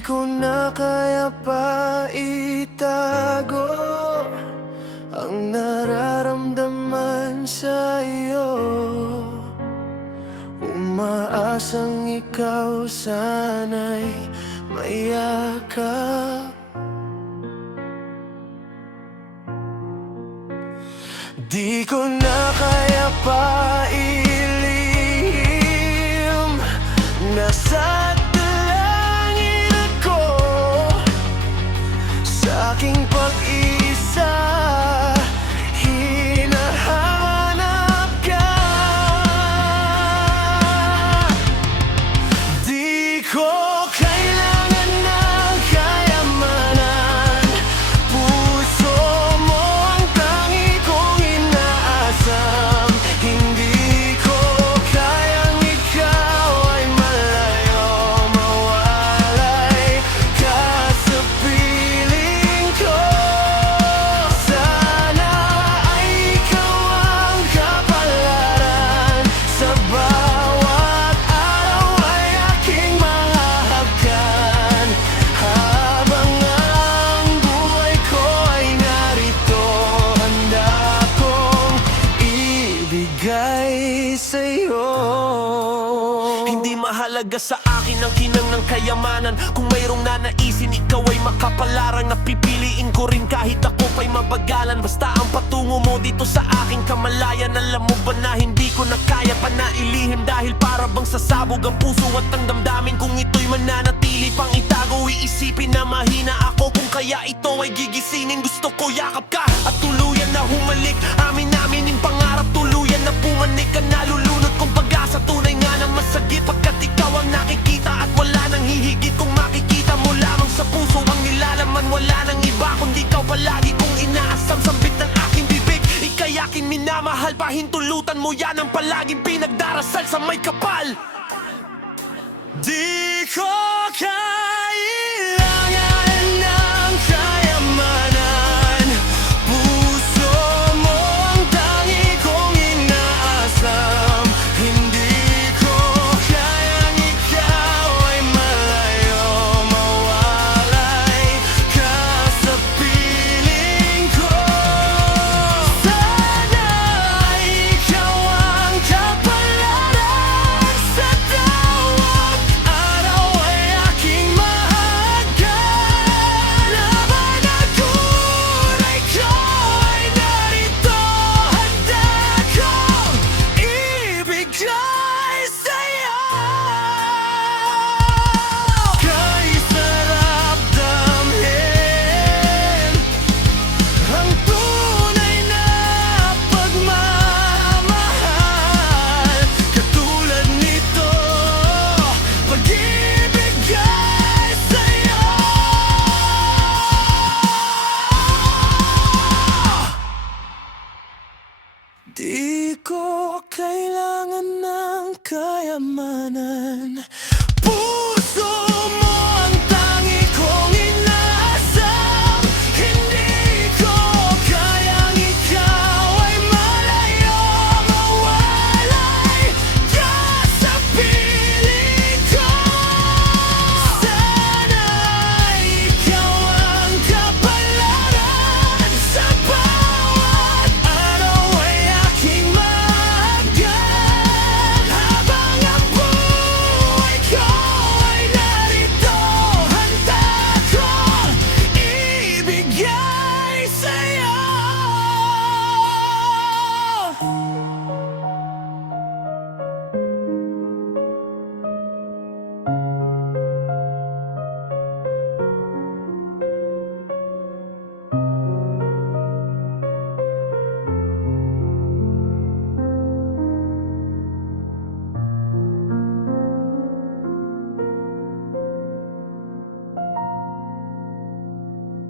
Di ko na kaya pa itago ang nararamdaman sa'yo. Umaasang ikaw sana'y mayakap. Di ko na kaya pa ilihim nasa langit ako sa aking pag-isa. Hinahanap ka. Di ko kailangan ng kayamanan. Puso mo ang tangi kong inaasam. Hindi ko kayang ikaw ay malayo, mawalay ka sa piling ko. Sana ay ikaw ang kapalaran. Sa bawat araw ay aking mahahagkan. Habang ang buhay ko ay narito, handa kong ibigay sa'yo. Hindi mahalaga sa akin ang kinang ng kayamanan. Kung mayroong nanaisin, ikaw ay makapalaran. Napipiliin ko rin kahit ako pa'y mabagalan. Basta ang patungo mo dito sa aking kamalayan. Alam mo ba na hindi ko na kaya pa na ilihim, dahil para bang sasabog ang puso at ang damdamin. Kung ito'y mananatili pang itago, iisipin na mahina ako. Kung kaya ito ay gigisingin, gusto ko yakap ka at tuluyan na humalik. Amin yung pangarap, tuluyan na pumanik ka. Nalulunod kong pag-asa, tunay nga na masagip, pagkat ikaw ang nakikita at wala nang hihigit. Kung makikita mo lamang sa puso ang nilalaman, wala nang iba kundi ikaw palagi kong inaasam. Sambit ng aking bibig, ika'y aking minamahal. Pahintulutan mo yan ang palaging pinagdarasal sa may kapal. Di ko